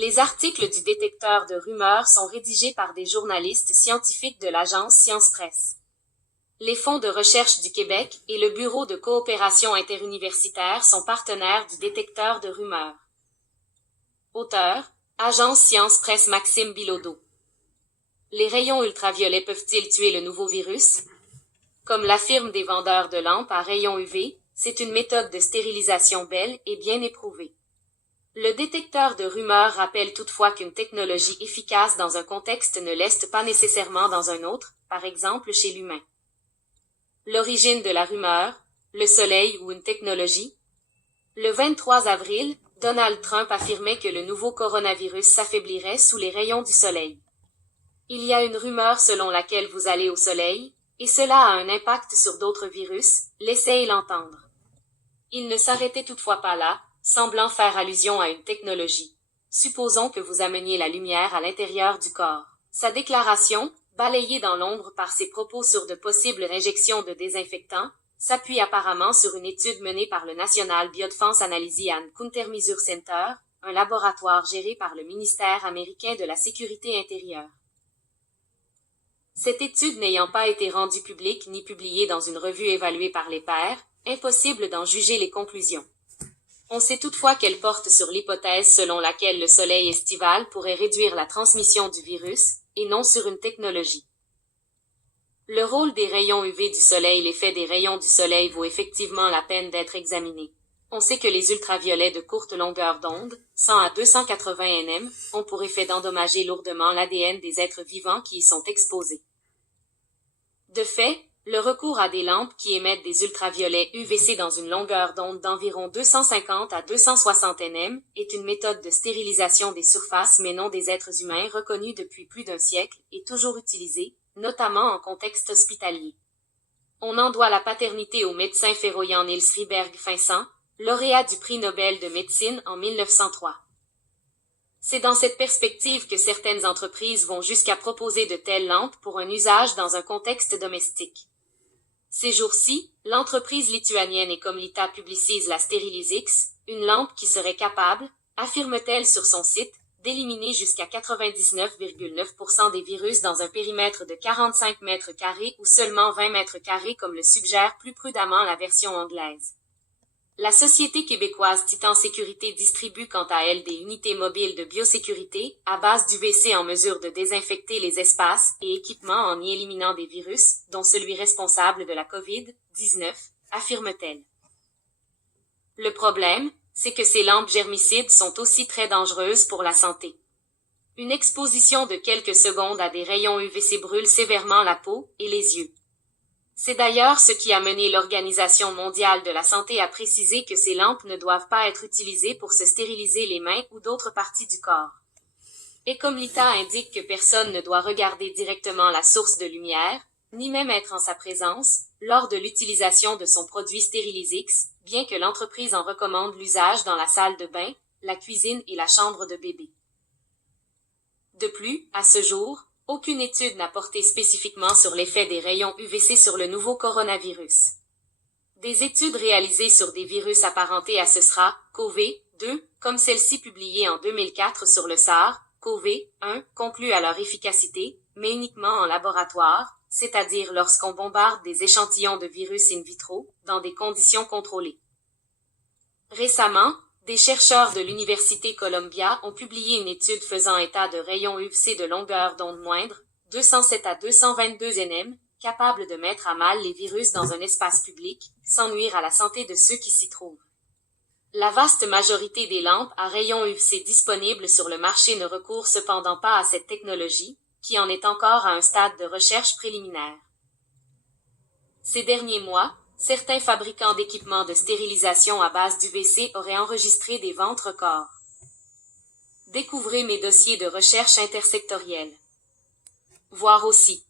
Les articles du détecteur de rumeurs sont rédigés par des journalistes scientifiques de l'agence Science Presse. Les fonds de recherche du Québec et le Bureau de coopération interuniversitaire sont partenaires du détecteur de rumeurs. Auteur, Agence Science Presse Maxime Bilodeau. Les rayons ultraviolets peuvent-ils tuer le nouveau virus? Comme l'affirment des vendeurs de lampes à rayons UV, c'est une méthode de stérilisation belle et bien éprouvée. Le détecteur de rumeurs rappelle toutefois qu'une technologie efficace dans un contexte ne l'est pas nécessairement dans un autre, par exemple chez l'humain. L'origine de la rumeur, le soleil ou une technologie? Le 23 avril, Donald Trump affirmait que le nouveau coronavirus s'affaiblirait sous les rayons du soleil. Il y a une rumeur selon laquelle vous allez au soleil, et cela a un impact sur d'autres virus, laissez l'entendre. Il ne s'arrêtait toutefois pas là, semblant faire allusion à une technologie. Supposons que vous ameniez la lumière à l'intérieur du corps. Sa déclaration, balayée dans l'ombre par ses propos sur de possibles injections de désinfectants, s'appuie apparemment sur une étude menée par le National Biodefense Analysis and Countermeasure Center, un laboratoire géré par le ministère américain de la Sécurité intérieure. Cette étude n'ayant pas été rendue publique ni publiée dans une revue évaluée par les pairs, impossible d'en juger les conclusions. On sait toutefois qu'elle porte sur l'hypothèse selon laquelle le soleil estival pourrait réduire la transmission du virus, et non sur une technologie. Le rôle des rayons UV du soleil. L'effet des rayons du soleil vaut effectivement la peine d'être examiné. On sait que les ultraviolets de courte longueur d'onde, 100 à 280 nm, ont pour effet d'endommager lourdement l'ADN des êtres vivants qui y sont exposés. De fait, le recours à des lampes qui émettent des ultraviolets UVC dans une longueur d'onde d'environ 250 à 260 nm est une méthode de stérilisation des surfaces mais non des êtres humains reconnue depuis plus d'un siècle et toujours utilisée, notamment en contexte hospitalier. On en doit la paternité au médecin féroïen Niels Rieberg-Vincent, lauréat du prix Nobel de médecine en 1903. C'est dans cette perspective que certaines entreprises vont jusqu'à proposer de telles lampes pour un usage dans un contexte domestique. Ces jours-ci, l'entreprise lituanienne Ecomlita publicise la Sterilisix, une lampe qui serait capable, affirme-t-elle sur son site, d'éliminer jusqu'à 99,9% des virus dans un périmètre de 45 mètres carrés ou seulement 20 mètres carrés comme le suggère plus prudemment la version anglaise. La société québécoise Titan Sécurité distribue quant à elle des unités mobiles de biosécurité à base d'UVC en mesure de désinfecter les espaces et équipements en y éliminant des virus, dont celui responsable de la COVID-19, affirme-t-elle. Le problème, c'est que ces lampes germicides sont aussi très dangereuses pour la santé. Une exposition de quelques secondes à des rayons UVC brûle sévèrement la peau et les yeux. C'est d'ailleurs ce qui a mené l'Organisation mondiale de la santé à préciser que ces lampes ne doivent pas être utilisées pour se stériliser les mains ou d'autres parties du corps. Ecomlita indique que personne ne doit regarder directement la source de lumière, ni même être en sa présence, lors de l'utilisation de son produit Sterilisix, bien que l'entreprise en recommande l'usage dans la salle de bain, la cuisine et la chambre de bébé. De plus, à ce jour, aucune étude n'a porté spécifiquement sur l'effet des rayons UVC sur le nouveau coronavirus. Des études réalisées sur des virus apparentés à ce SARS-CoV-2, comme celle-ci publiée en 2004 sur le SARS-CoV-1, concluent à leur efficacité, mais uniquement en laboratoire, c'est-à-dire lorsqu'on bombarde des échantillons de virus in vitro, dans des conditions contrôlées. Récemment, des chercheurs de l'Université Columbia ont publié une étude faisant état de rayons UVC de longueur d'onde moindre, 207 à 222 nm, capables de mettre à mal les virus dans un espace public, sans nuire à la santé de ceux qui s'y trouvent. La vaste majorité des lampes à rayons UVC disponibles sur le marché ne recourt cependant pas à cette technologie, qui en est encore à un stade de recherche préliminaire. Ces derniers mois, certains fabricants d'équipements de stérilisation à base d'UVC auraient enregistré des ventes records. Découvrez mes dossiers de recherche intersectorielle. Voir aussi